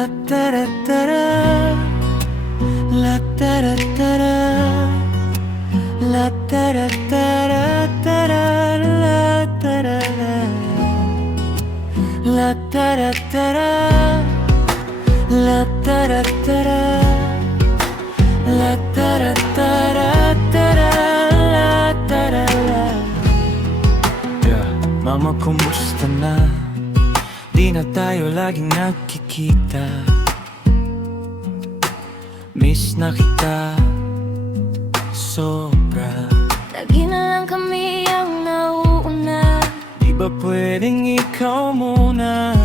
La tara tara, la tara tara, la tara tara tara, la tara la tara tara, la tara tara, la tara tara tara, la tara la. Yeah, mama, kumusta na? Di na tayo laging nagkikita. Miss na kita sobra. Lagi na lang kami ang nauuna. Di ba pwedeng ikaw muna?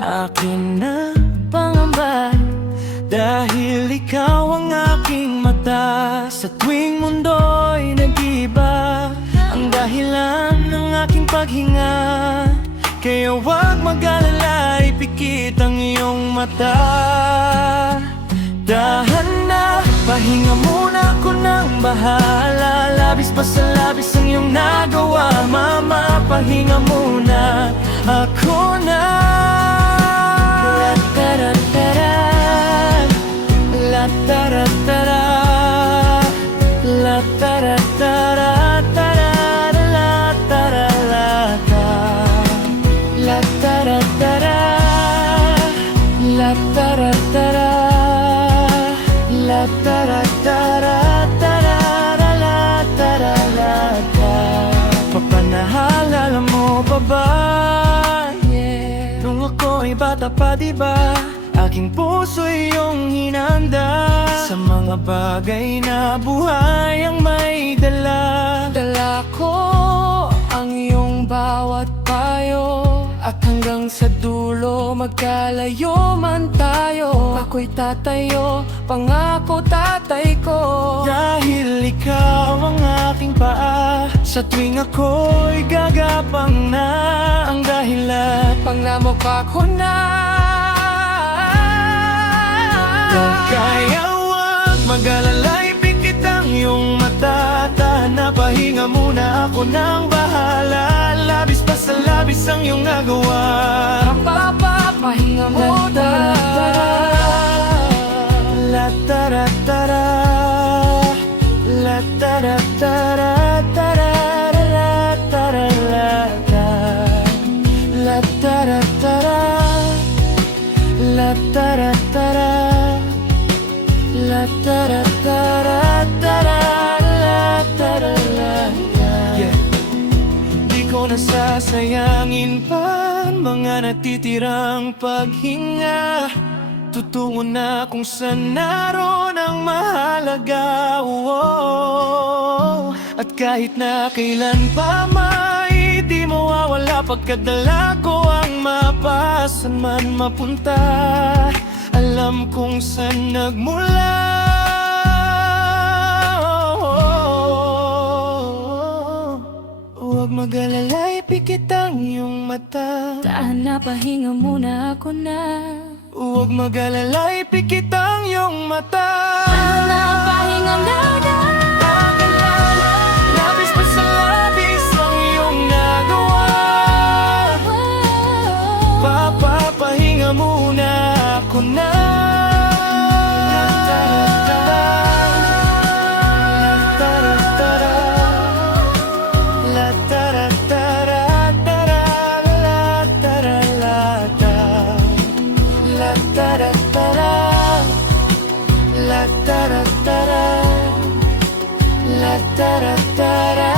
Akin na Pangamba, dahil ikaw ang aking mata. Sa tuwing mundo'y nag-iba, ang dahilan ng aking paghinga. Kaya huwag mag-alala, ipikit ang iyong mata. Dahan na, pahinga muna, ako nang bahala. Labis pa sa labis ang iyong nagawa. Mama, pahinga muna, ako na. La tara tara, la tara tara, la tara tara tara, la tara la ta. La tara tara, la tara tara, la tara tara tara, la tara la ta. Papanahalala mo pa ba? Yeah. Nung ako'y bata pa, diba? Aking puso'y iyong hinanda sa mga bagay na buhay ang may dala. dala ko ang iyong bawat payo. At hanggang sa dulo, magkalayo man tayo. Ako'y tatayo, pangako tatay ko. Dahil ikaw ang aking paa, sa tuwing ako'y gagapang na. Ang dahilan, Panglamok ako na. kaya huwag mag-alala, ipikit ang iyong mata. Tahan na, pahinga muna, ako nang bahala. Labis pa sa labis ang iyong nagawa. Papapahinga mo na. La tara tara, la tara tara tara, la tara la ta. La tara tara, la tara tara, la tara tara tara, la tara la ta. Di ko nasasayangin pa ang mga natitirang paghinga. Tutungo na kung saan naroon ang mahalaga. At kahit na kailan pa may di mawawala, pagkadala ko ang mapasan man mapunta. Alam kung saan nagmula. Huwag mag-alala, ipikit ang iyong mata. Tahan na, pahinga muna ako na. Huwag mag-alala, ipikit ang iyong mata. Tahan na, pahinga na na. Labis pa sa labis ang iyong nagawa. Papapahinga muna, ako na. La tara tara, la tara tara, la tara tara tara, la tara la ta. La tara tara, la tara tara, la tara tara